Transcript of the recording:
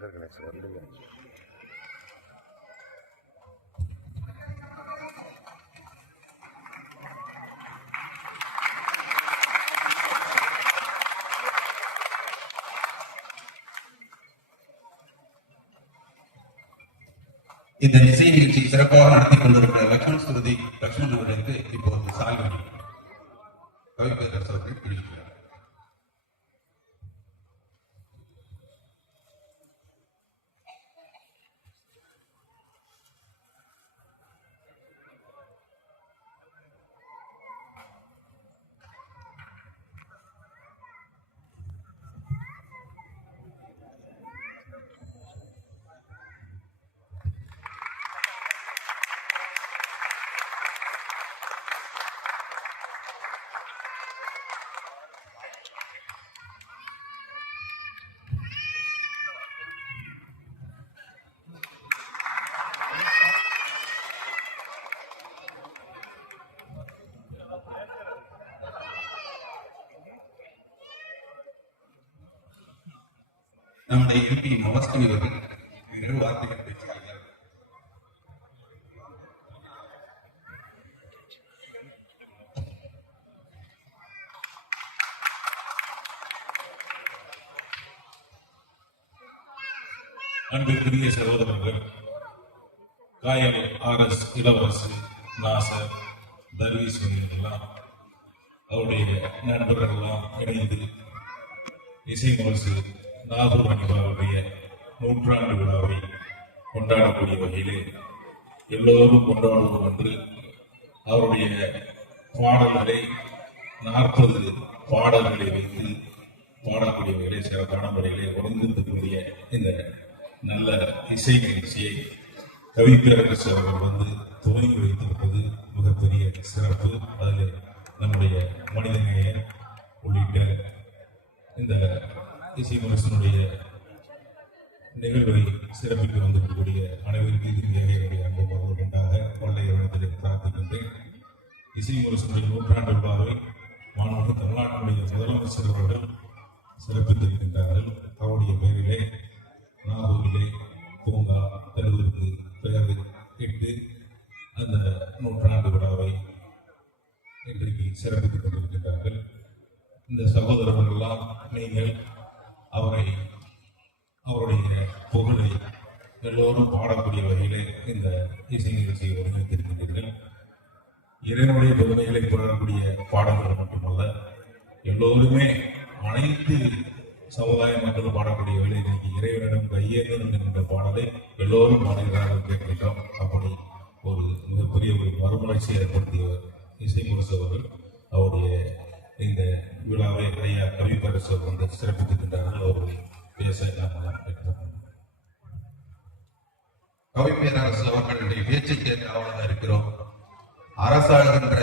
இந்த இசை நிகழ்ச்சி சிறப்பாக நடத்தி கொண்டிருக்கிற லட்சுமண் சுருதி லட்சுமண் அவர்களுக்கு இப்போது சால்வணி கவிப்பேரரசு அவர்கள் பிடிக்கிறார். நம்முடைய எம்பி மவஸ்தனி அவர்கள் இரண்டு வார்த்தைகள் பேசுகிறார்கள். அன்பிற்குரிய சகோதரர்கள், காயல் RS இளவரசு நாசர் தர்வீஸ் எல்லாம் அவருடைய நண்பர்கள் எல்லாம் இணைந்து இசை முரசு நாகூர் அனிபாவுடைய 100ஆண்டு விழாவை கொண்டாடக்கூடிய வகையிலே எல்லோரும் கொண்டாடுவது ஒன்று. அவருடைய பாடல்களை 40 பாடல்களை வைத்து பாடக்கூடிய வகையிலே சிறப்பான முறையிலே ஒருங்கிருக்கக்கூடிய இந்த நல்ல இசை நிகழ்ச்சியை கவிப்பேரரசு அவர்கள் துவங்கி வைத்திருப்பது மிகப்பெரிய சிறப்பு. அதில் நம்முடைய மனிதநேய உள்ளிட்ட இந்த இசை முரசனுடைய நிகழ்வை சிறப்பிக்க வந்திருக்கக்கூடிய அனைவருக்கும் என்னுடைய அன்பு உண்டாக கொள்ளை இடத்திலே பிரார்த்திக்கின்றேன். இசை முரசனுடைய 100ஆண்டு விழாவை மாண்புமிகு தமிழ்நாட்டினுடைய முதலமைச்சர் அவர்கள் சிறப்பித்திருக்கின்றார்கள். அவருடைய பெயரிலே நாகூரிலே பூங்கா தெருவிற்கு பெயர் இட்டு அந்த 100ஆண்டு விழாவை இன்றைக்கு சிறப்பித்துக் கொண்டிருக்கின்றார்கள். இந்த சகோதரர்கள் எல்லாம் நீங்கள் அவருடைய புகழை எல்லோரும் பாடக்கூடிய வகையிலே இந்த இசை நிகழ்ச்சியை ஒருங்கிணைத்திருக்கின்றீர்கள். இறைவனுடைய பெருமைகளை புகழக்கூடிய பாடல்கள் மட்டுமல்ல, எல்லோருமே அனைத்து சமுதாய மக்களும் பாடக்கூடிய வகையில் இன்னைக்கு இறைவனிடம் கையேறும் என்கின்ற பாடலை எல்லோரும் பாடுகிறார்கள் கேட்கின்றோம். அப்படி ஒரு மிகப்பெரிய ஒரு மறுமலர்ச்சியை ஏற்படுத்தியவர் இசை முரசு அவர்கள். அவருடைய இந்த விழாவை ஐயா கவிப்பேரரசு அவர்கள் சிறப்பித்திருக்கின்றார்கள். அவர்கள் பேச கவிப்பேரரசு அவர்களுடைய பேச்சை கேட்க இருக்கிறோம். அரசாளுகின்ற